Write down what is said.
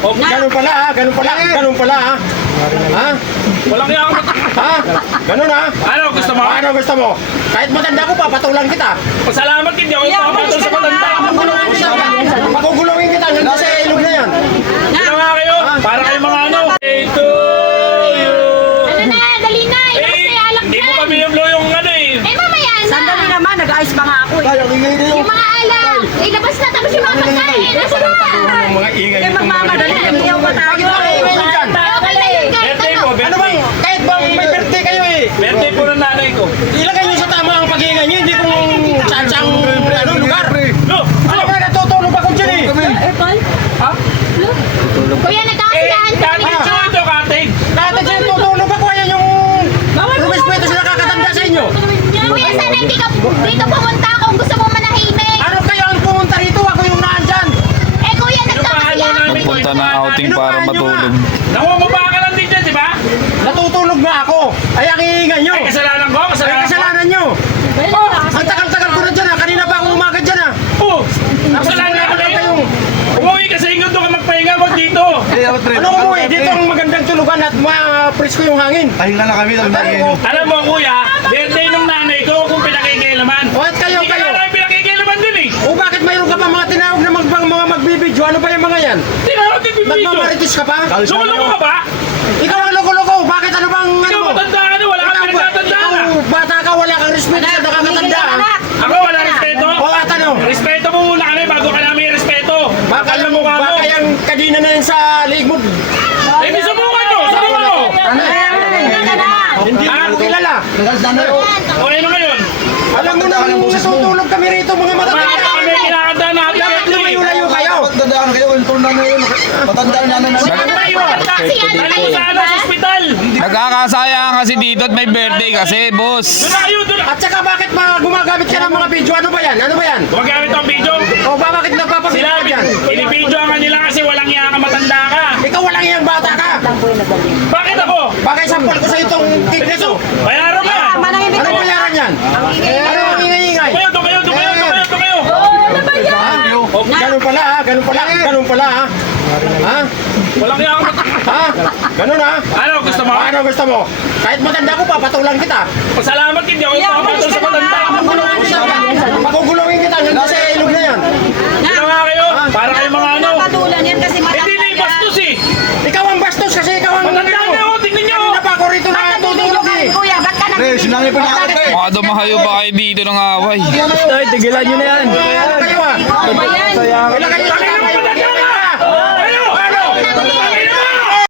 Ganun pala ha, ganun pala, ganun pala ha. Ha? Walang yan. Ha? Ganun ha? Ano gusto mo? Ano gusto mo? Kahit matanda ko, papatulan kita. Salamat hindi ako papatol sa matanda. Magugulungin kita, nandun sa ilog na yan. Ano nga kayo? Para kayo mga ano? Ito Ano na, dali na. Ilabas na yung alak hindi mo dyan. kami yung yung ano eh. Eh, mamaya na. Sandali naman, nag-ayos pa nga ako eh. Yung mga alak. Ilabas na, tapos yung mga pagkain. Nasa na? Mga ingay Eh, magmamadali, nag-iyaw pa tayo. Ingay nyo dyan. Okay lang yun, kahit Birthday ano. mo, Ano birthday. bang, kahit bang may birthday kayo eh. Birthday po ng nanay ko. Ilagay nyo sa tama ang pag-iingay nyo, hindi kung saan-saan ano, lugar. No! Ano ba, natutulog ako dyan eh. Eh, Paul? Ha? Kuya, nagkakasiyahan Dati kami. yung show ito, kating. Dati dyan tutulog ako, ayan yung rumispeto sila kakatanda sa inyo. Kuya, sana hindi ka dito pumunta kung gusto mo manahimik. Ano kayo ang pumunta rito? Ako yung naandyan. Eh, kuya, Ano pa ano nagkakasiyahan. namin ko? Punta ng outing para matulog. Namumaba ka lang din dyan, di ba? Natutulog nga ako. Ay, ang iingay nyo. Ay, kasalanan ko? Ay, Kasalanan ko? kasalanan nyo. Ang tagal-tagal ko na dyan ha. Kanina pa ako umaga dyan ha. Oo! Tapos Kasalanan wala ko ka na na yun. kayong... Umuwi kasi yung doon ka magpahinga ko dito. Ano umuwi? Dito ang magandang tulugan at ma-presko yung hangin. Pahinga na kami. Alam mo kuya, birthday ng nanay ko kung pinakikilaman. O at kayo, Hindi kayo. ka namin pinakikilaman dun eh. O bakit mayroon ka pa mga tinawag na mga magbibidyo? Ano ba yung mga yan? Hindi ka natin bibito. Nagmamaritis ka pa? Sumulo ka ba? Ikaw ang loko-loko. Bakit ano bang ano Ikaw mo? matanda ka na, wala kang pinagtatandaan ah. Ikaw, bata ka, wala kang respeto sa nakakatanda. ha? Ako wala respeto. O at ano? Respeto mo muna kami bago ka namin respeto. Baka Bakal na yung, mukha mo. baka yung kadina na yun sa liig mo. Eh, di subukan mo, subukan mo. Ano? Hindi mo kilala. Okay na ngayon. Alam mo na, natutulog kami rito mga Wala matatanda. kami kinakanta na happy Dapat birthday. lumayo-layo kayo. Matandaan kayo. Matandaan na yun. Matandaan na yun. Nagkakasiyahan Dali kayo, mo sa ano, sa ospital. Nagkakasayang kasi dito at may birthday kasi, boss. Doon na kayo, doon na. At saka bakit gumagamit ka ng mga video? Ano ba yan? Ano ba yan? Gumagamit ang video. O bakit nagpapabidyo Sila, ka dyan? inibidyo ang kanila kasi walang iya ka matanda ka. Ikaw walang iyang bata ka. Bakit ako? Baka isampal ko sa itong cake na to. Bayaran mo. Manahimik Ano ka na. bayaran yan? Ano ang ingay-ingay? Doon kayo, doon kayo, doon kayo, doon kayo. O, ganun pala ha, ganun pala, ganun pala ha. Ha? Walang iya ka Ha? Ganun ha? Ano gusto mo? Ano gusto mo? Kahit matanda ko, papatulan kita. Salamat hindi ako papatol sa matanda. Magugulungin kita, nandun sa ilog na yan. Ano nga kayo? Para kayo mga ano? Patulan yan kasi Hindi na yung bastos eh. Ikaw ang bastos kasi ikaw ang... Matanda na ako, tingnan nyo. Kanina pa ako rito na tutulog eh. Kuya, ba't ka Pre, sinanay pa nakakita eh. Baka dumahayo ba kayo dito ng away? Ay, tigilan nyo na yan. Ano kayo ah? Ano ba yan? Wala kayo.